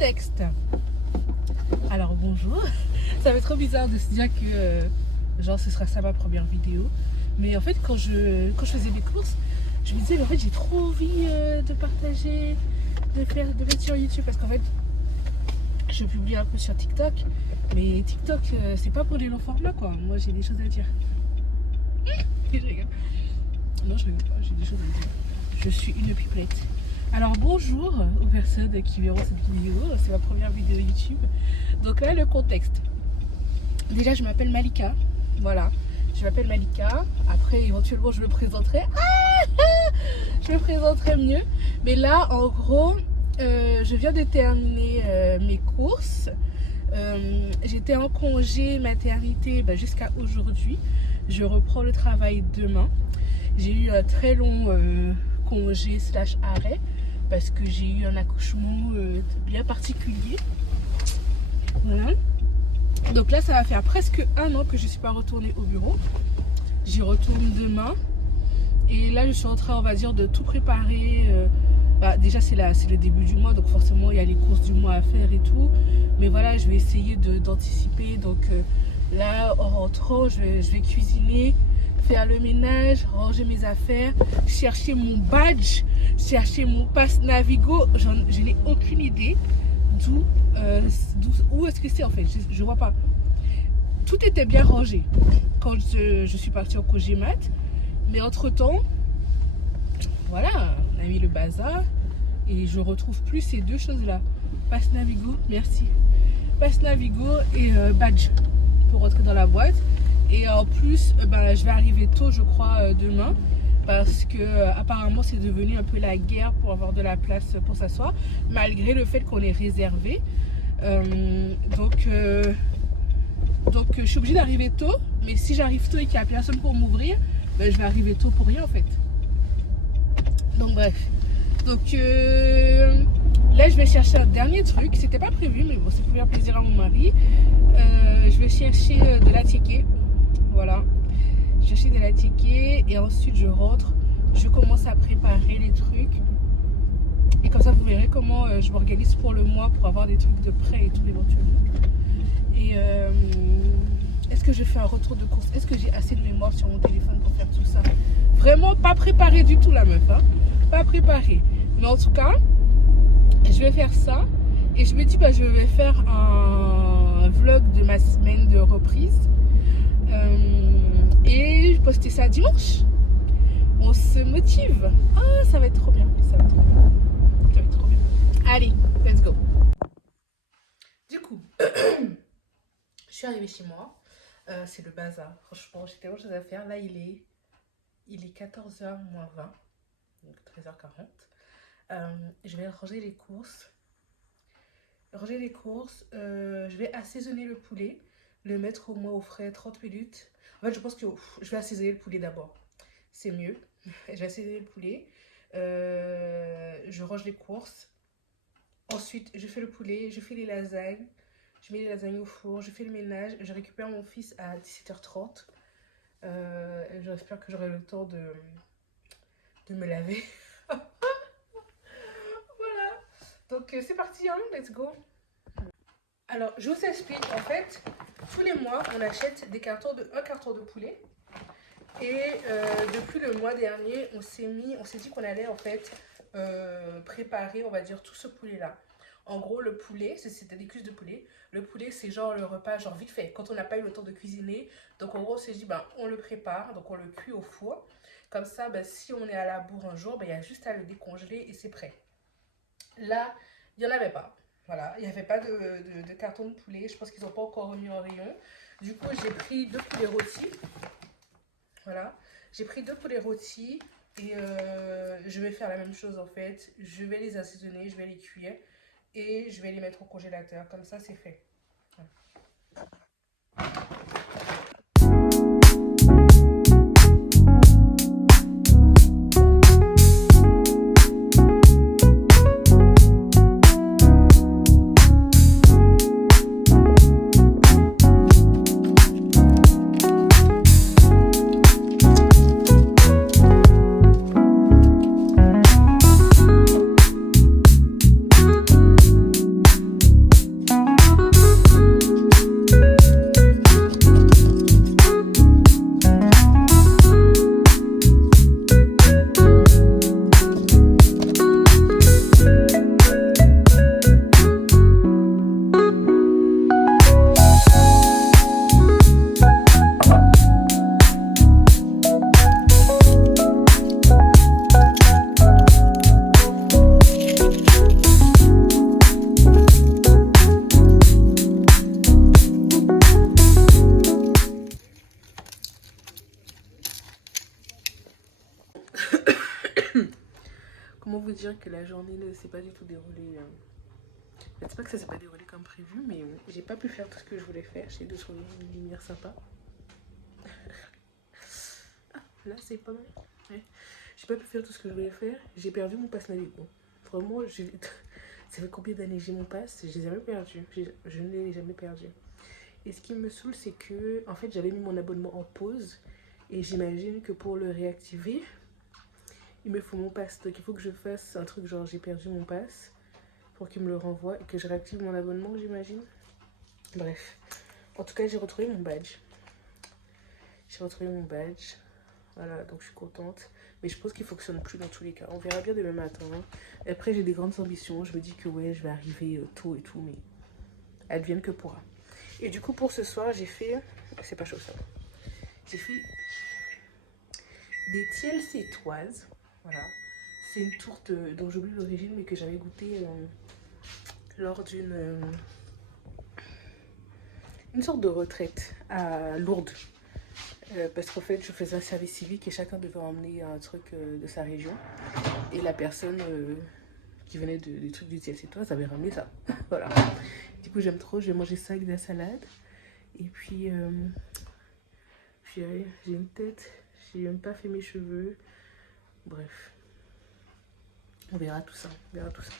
contexte. Alors bonjour, ça va être trop bizarre de se dire que genre ce sera ça ma première vidéo. Mais en fait quand je faisais mes courses, je me disais mais en fait j'ai trop envie de partager, de mettre sur YouTube parce qu'en fait je publie un peu sur TikTok. Mais TikTok c'est pas pour les longs formats quoi, moi j'ai des choses à dire. Je rigole. Non je rigole pas, j'ai des choses à dire. Je suis une pipelette. Alors bonjour aux personnes qui verront cette vidéo, c'est ma première vidéo YouTube. Donc là le contexte. Déjà je m'appelle Malika, voilà. Je m'appelle Malika, après éventuellement je me présenterai. Je me présenterai mieux. Mais là en gros, je viens de terminer mes courses. J'étais en congé maternité jusqu'à aujourd'hui. Je reprends le travail demain. J'ai eu un très long congé / arrêt parce que j'ai eu un accouchement bien particulier. Voilà. Donc là ça va faire presque 1 an que je ne suis pas retournée au bureau. J'y retourne demain. Et là je suis en train, on va dire, de tout préparer. Déjà c'est le début du mois, donc forcément il y a les courses du mois à faire et tout. Mais voilà, je vais essayer d'anticiper. Donc là en rentrant je vais cuisiner, faire le ménage, ranger mes affaires, chercher mon badge, chercher mon pass Navigo. Je n'ai aucune idée où est-ce que c'est en fait, je vois pas. Tout était bien rangé quand je suis partie en congé mat, mais entre temps voilà, on a mis le bazar et je retrouve plus ces deux choses là, pass Navigo, merci, pass Navigo et badge pour rentrer dans la boîte. Et en plus je vais arriver tôt je crois demain parce que apparemment c'est devenu un peu la guerre pour avoir de la place pour s'asseoir malgré le fait qu'on est réservé. Donc je suis obligée d'arriver tôt, mais si j'arrive tôt et qu'il n'y a personne pour m'ouvrir, je vais arriver tôt pour rien en fait. Donc bref, donc là je vais chercher un dernier truc, c'était pas prévu mais bon c'est pour faire plaisir à mon mari. Je vais chercher de la ticket, voilà, chercher de la ticket et ensuite je rentre, je commence à préparer les trucs et comme ça vous verrez comment je m'organise pour le mois pour avoir des trucs de prêt et tout éventuellement. Et est-ce que je fais un retour de course, est-ce que j'ai assez de mémoire sur mon téléphone pour faire tout ça? Vraiment pas préparé du tout la meuf, hein, pas préparé, mais en tout cas je vais faire ça et je me dis je vais faire un vlog de ma semaine de reprise et je poster ça dimanche. On se motive, ça va être trop bien, ça va être trop bien, ça va être trop bien. Allez, let's go. Du coup je suis arrivée chez moi, c'est le bazar, franchement j'ai tellement de choses à faire. Là il est 14h moins 20, donc 13h40. Je vais ranger les courses. Je vais assaisonner le poulet, le mettre au moins au frais 30 minutes. En fait je pense que je vais assaisonner le poulet d'abord, c'est mieux. Je vais assaisonner le poulet, je range les courses. Ensuite je fais le poulet, je fais les lasagnes, je mets les lasagnes au four, je fais le ménage, je récupère mon fils à 17h30. J'espère que j'aurai le temps de me laver. Voilà, donc c'est parti, hein, let's go. Alors je vous explique, en fait tous les mois on achète un carton de poulet. Et depuis le mois dernier on s'est dit qu'on allait en fait préparer, on va dire, tout ce poulet là. En gros le poulet, c'était des cuisses de poulet. Le poulet c'est genre le repas genre vite fait quand on n'a pas eu le temps de cuisiner. Donc en gros on s'est dit on le prépare, donc on le cuit au four. Comme ça si on est à la bourre un jour, il y a juste à le décongeler et c'est prêt. Là il n'y en avait pas, voilà, il n'y avait pas de carton de poulet. Je pense qu'ils n'ont pas encore remis en rayon. Du coup j'ai pris 2 poulets rôtis. Voilà, j'ai pris 2 poulets rôtis et je vais faire la même chose en fait. Je vais les assaisonner, je vais les cuire et je vais les mettre au congélateur. Comme ça c'est fait. Voilà. vous dire que la journée ne s'est pas du tout déroulée. C'est pas que ça s'est pas déroulé comme prévu, mais j'ai pas pu faire tout ce que je voulais faire. J'ai essayé de trouver une lumière sympa. Ah, là c'est pas mal. Ouais. J'ai pas pu faire tout ce que je voulais faire. J'ai perdu mon pass Navigo. Vraiment, ça fait combien d'années que j'ai mon pass? Je l'ai jamais perdu. Je ne l'ai jamais perdu. Et ce qui me saoule, c'est que en fait, j'avais mis mon abonnement en pause. Et j'imagine que pour le réactiver, il me faut mon pass. Donc il faut que je fasse un truc genre j'ai perdu mon pass pour qu'il me le renvoie et que je réactive mon abonnement, j'imagine. Bref. En tout cas, j'ai retrouvé mon badge. J'ai retrouvé mon badge. Voilà, donc je suis contente. Mais je pense qu'il ne fonctionne plus dans tous les cas. On verra bien demain matin. Et après, j'ai des grandes ambitions. Je me dis que ouais, je vais arriver tôt et tout, mais advienne que pourra. Et du coup, pour ce soir, j'ai fait... C'est pas chaud ça. J'ai fait des tiels sétoises. Voilà. C'est une tourte dont j'oublie l'origine, mais que j'avais goûté lors d'une sorte de retraite à Lourdes. Parce qu'en fait, je faisais un service civique et chacun devait emmener un truc de sa région. Et la personne qui venait des trucs du tiers sétoise avait ramené ça. Voilà. Du coup, j'aime trop. Je vais manger ça avec de la salade. Et puis j'ai une tête. J'ai même pas fait mes cheveux. Bref. On verra tout ça. On verra tout ça.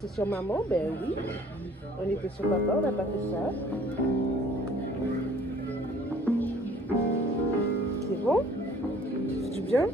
C'est sur maman, ben oui. On était sur papa, on n'a pas fait ça. bon? Ça fait du bien?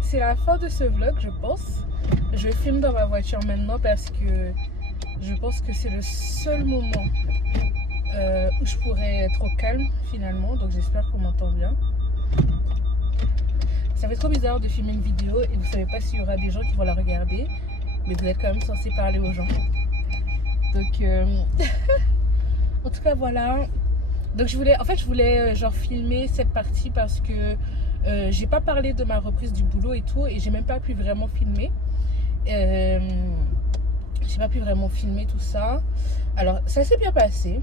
C'est la fin de ce vlog, je pense. Je filme dans ma voiture maintenant parce que je pense que c'est le seul moment où je pourrais être au calme finalement. Donc j'espère qu'on m'entend bien. Ça fait trop bizarre de filmer une vidéo et vous savez pas s'il y aura des gens qui vont la regarder. Mais vous êtes quand même censé parler aux gens. Donc en tout cas voilà. Donc je voulais genre filmer cette partie parce que j'ai pas parlé de ma reprise du boulot et tout, et j'ai même pas pu vraiment filmer. J'ai pas pu vraiment filmer tout ça. Alors ça s'est bien passé.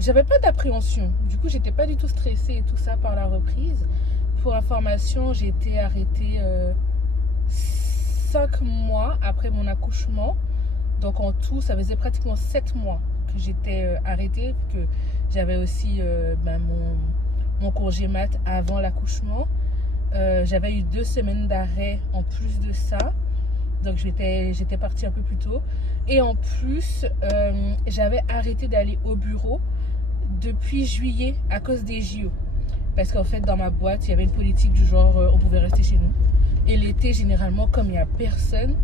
J'avais pas d'appréhension. Du coup j'étais pas du tout stressée et tout ça par la reprise. Pour information, j'ai été arrêtée 5 mois après mon accouchement. Donc en tout, ça faisait pratiquement 7 mois que j'étais arrêtée, que j'avais aussi mon congé mat avant l'accouchement. J'avais eu 2 semaines d'arrêt en plus de ça. Donc j'étais partie un peu plus tôt. Et en plus, j'avais arrêté d'aller au bureau depuis juillet à cause des JO. Parce qu'en fait, dans ma boîte, il y avait une politique du genre, on pouvait rester chez nous. Et l'été, généralement, comme il n'y a personne,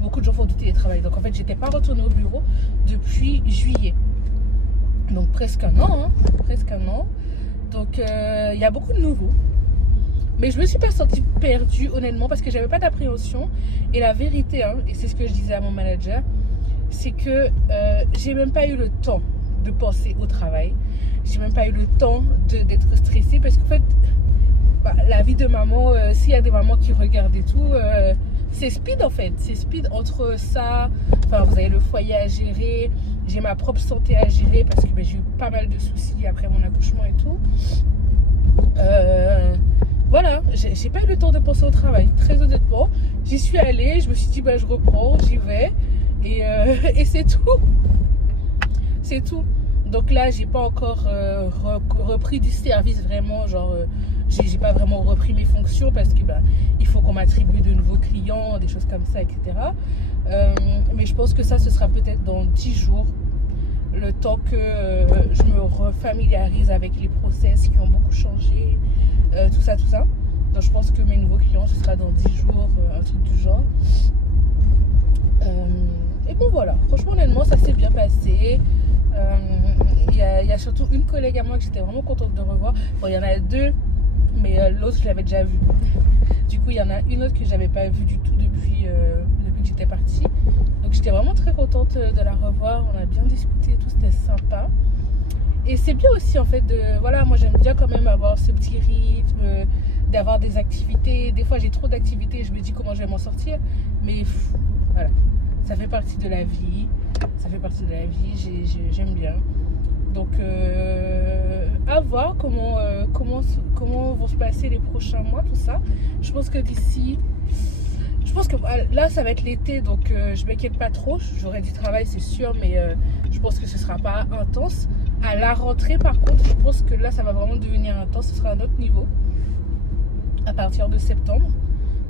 beaucoup de gens font du télétravail. Donc en fait, j'étais pas retournée au bureau depuis juillet. Donc presque un an, hein, presque un an. Donc il y a beaucoup de nouveaux. Mais je me suis pas sentie perdue honnêtement parce que j'avais pas d'appréhension. Et la vérité, hein, et c'est ce que je disais à mon manager, c'est que j'ai même pas eu le temps de penser au travail. J'ai même pas eu le temps d'être stressée parce qu'en fait, la vie de maman, s'il y a des mamans qui regardent et tout, c'est speed en fait. C'est speed entre ça, enfin vous avez le foyer à gérer, j'ai ma propre santé à gérer parce que j'ai eu pas mal de soucis après mon accouchement et tout. Voilà, j'ai pas eu le temps de penser au travail, très honnêtement. J'y suis allée, je me suis dit je reprends, j'y vais et c'est tout. C'est tout. Donc là, j'ai pas encore repris du service vraiment, genre j'ai pas vraiment repris mes fonctions parce que il faut qu'on m'attribue de nouveaux clients, des choses comme ça, etc. Mais je pense que ça, ce sera peut-être dans 10 jours, le temps que je me refamiliarise avec les process qui ont beaucoup changé, tout ça. Donc je pense que mes nouveaux clients, ce sera dans 10 jours, un truc du genre. Et bon voilà, franchement honnêtement, ça s'est bien passé. Il y a surtout une collègue à moi que j'étais vraiment contente de revoir. Bon, il y en a 2, mais l'autre je l'avais déjà vue. Du coup, il y en a une autre que j'avais pas vue du tout depuis que j'étais partie. Donc j'étais vraiment très contente de la revoir. On a bien discuté et tout, c'était sympa. Et c'est bien aussi en fait voilà, moi j'aime bien quand même avoir ce petit rythme, d'avoir des activités. Des fois j'ai trop d'activités et je me dis comment je vais m'en sortir. Mais voilà, ça fait partie de la vie. J'aime bien. Donc à voir comment vont se passer les prochains mois, tout ça. Je pense que là ça va être l'été, donc je m'inquiète pas trop. J'aurai du travail, c'est sûr, mais je pense que ce sera pas intense. À la rentrée par contre, je pense que là ça va vraiment devenir intense. Ce sera un autre niveau à partir de septembre.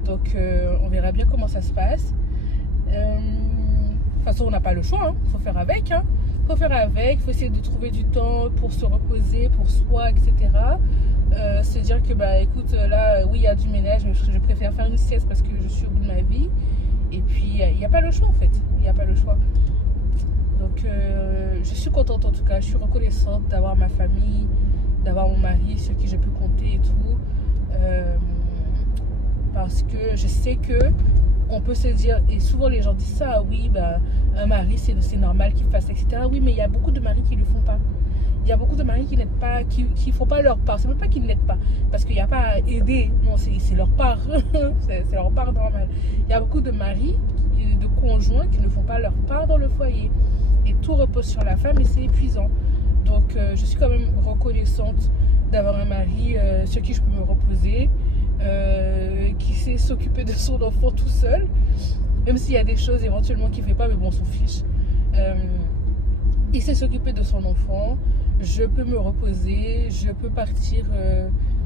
Donc on verra bien comment ça se passe. De toute façon, on n'a pas le choix, hein. Faut faire avec, hein. faut faire avec, faut essayer de trouver du temps pour se reposer, pour soi, etc. Se dire que bah écoute là oui il y a du ménage mais je préfère faire une sieste parce que je suis au bout de ma vie et puis il n'y a pas le choix en fait, il n'y a pas le choix. Donc je suis contente en tout cas, je suis reconnaissante d'avoir ma famille, d'avoir mon mari sur qui je peux compter et tout, parce que je sais que on peut se dire, et souvent les gens disent ça, ah oui bah un mari c'est normal qu'il fasse etc. Oui mais il y a beaucoup de maris qui ne le font pas. Il y a beaucoup de maris qui n'aident pas, qui font pas leur part. C'est même pas qu'ils n'aident pas, parce qu'il n'y a pas à aider. Non, c'est leur part. c'est leur part normale. Il y a beaucoup de maris, de conjoints qui ne font pas leur part dans le foyer. Et tout repose sur la femme et c'est épuisant. Donc je suis quand même reconnaissante d'avoir un mari sur qui je peux me reposer, qui sait s'occuper de son enfant tout seul. Même s'il y a des choses éventuellement qu'il ne fait pas, mais bon, on s'en fiche. Il sait s'occuper de son enfant. Je peux me reposer, je peux partir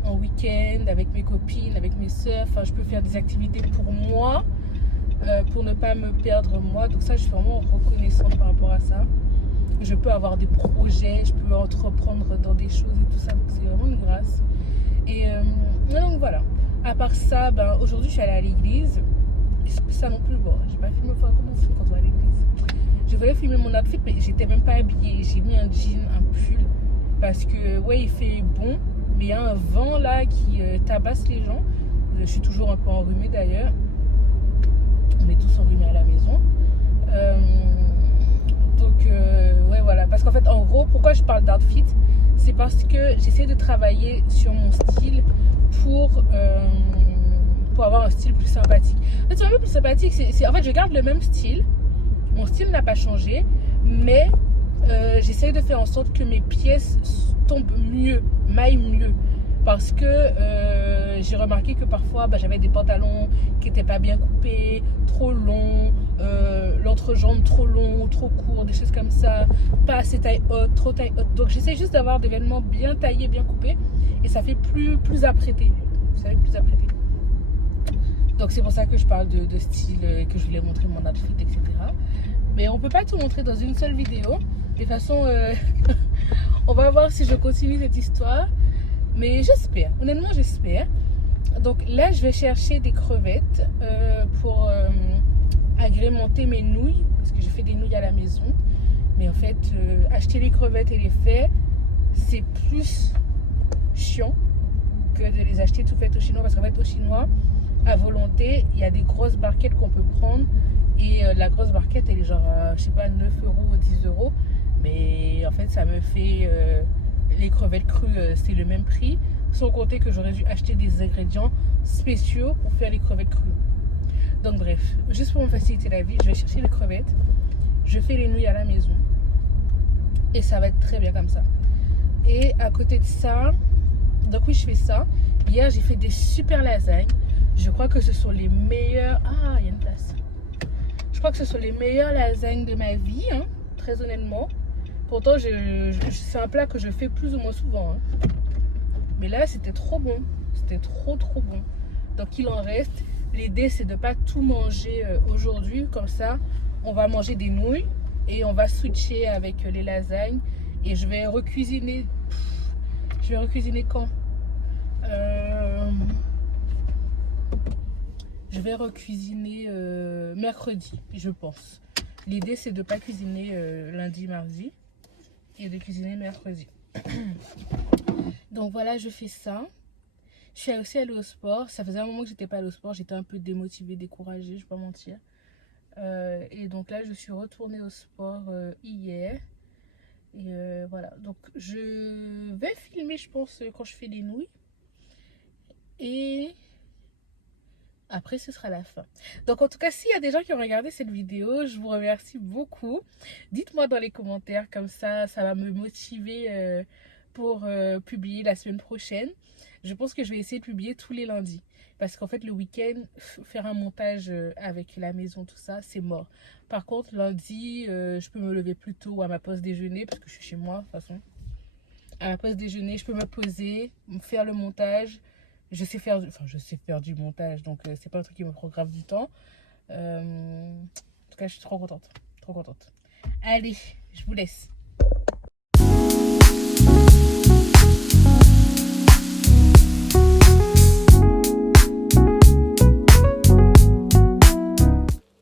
en week-end avec mes copines, avec mes soeurs. Enfin, je peux faire des activités pour moi, pour ne pas me perdre moi. Donc ça, je suis vraiment reconnaissante par rapport à ça. Je peux avoir des projets, je peux entreprendre dans des choses et tout ça. Donc c'est vraiment une grâce. Et donc voilà. À part ça, ben, aujourd'hui, je suis allée à l'église. Ça non plus, bon, j'ai pas filmé. Comment on filme quand on va à l'église? Je voulais filmer mon outfit mais j'étais même pas habillée. J'ai mis un jean, un pull parce que ouais il fait bon mais il y a un vent là qui tabasse les gens. Je suis toujours un peu enrhumée d'ailleurs. On est tous enrhumés à la maison. Ouais voilà. Parce qu'en fait en gros pourquoi je parle d'outfit, c'est parce que j'essaie de travailler sur mon style pour avoir un style plus sympathique. En fait c'est vraiment plus sympathique. En fait je garde le même style. Mon style n'a pas changé, mais j'essaye de faire en sorte que mes pièces tombent mieux, maillent mieux. Parce que j'ai remarqué que parfois j'avais des pantalons qui n'étaient pas bien coupés, trop longs, l'entrejambe trop long, trop court, des choses comme ça, pas assez taille haute, trop taille haute. Donc j'essaie juste d'avoir des vêtements bien taillés, bien coupés, et ça fait plus apprêté. Ça fait plus apprêté. Donc c'est pour ça que je parle de style, que je voulais montrer mon outfit, etc. Mais on peut pas tout montrer dans une seule vidéo. De toute façon, on va voir si je continue cette histoire. Mais j'espère, honnêtement j'espère. Donc là je vais chercher des crevettes pour agrémenter mes nouilles. Parce que je fais des nouilles à la maison. Mais en fait, acheter les crevettes et les faire, c'est plus chiant que de les acheter tout fait au chinois. Parce qu'en fait au chinois, à volonté, il y a des grosses barquettes qu'on peut prendre et la grosse barquette elle est genre je sais pas 9 euros ou 10 euros, mais en fait ça me fait les crevettes crues c'est le même prix, sans compter que j'aurais dû acheter des ingrédients spéciaux pour faire les crevettes crues. Donc bref, juste pour me faciliter la vie, je vais chercher les crevettes, je fais les nouilles à la maison et ça va être très bien comme ça. Et à côté de ça, donc oui je fais ça. Hier j'ai fait des super lasagnes. Je crois que ce sont les meilleures... Ah, il y a une place. Je crois que ce sont les meilleures lasagnes de ma vie, hein, très honnêtement. Pourtant, c'est un plat que je fais plus ou moins souvent. Hein. Mais là, c'était trop bon. C'était trop bon. Donc, il en reste. L'idée, c'est de ne pas tout manger aujourd'hui. Comme ça, on va manger des nouilles et on va switcher avec les lasagnes. Et je vais recuisiner... Je vais recuisiner quand Je vais recuisiner mercredi, je pense. L'idée, c'est de ne pas cuisiner lundi, mardi et de cuisiner mercredi. Donc voilà, je fais ça. Je suis aussi allée au sport. Ça faisait un moment que j'étais pas allée au sport. J'étais un peu démotivée, découragée, je vais pas mentir. Et donc là, je suis retournée au sport hier. Et voilà. Donc je vais filmer, je pense, quand je fais les nouilles. Et... après, ce sera la fin. Donc, en tout cas, s'il y a des gens qui ont regardé cette vidéo, je vous remercie beaucoup. Dites-moi dans les commentaires, comme ça va me motiver pour publier la semaine prochaine. Je pense que je vais essayer de publier tous les lundis. Parce qu'en fait, le week-end, faire un montage avec la maison, tout ça, c'est mort. Par contre, lundi, je peux me lever plus tôt à ma pause déjeuner, parce que je suis chez moi, de toute façon. À ma pause déjeuner, je peux me poser, faire le montage. Je sais faire du montage, donc c'est pas un truc qui me prend grave du temps. En tout cas, je suis trop contente. Allez, je vous laisse.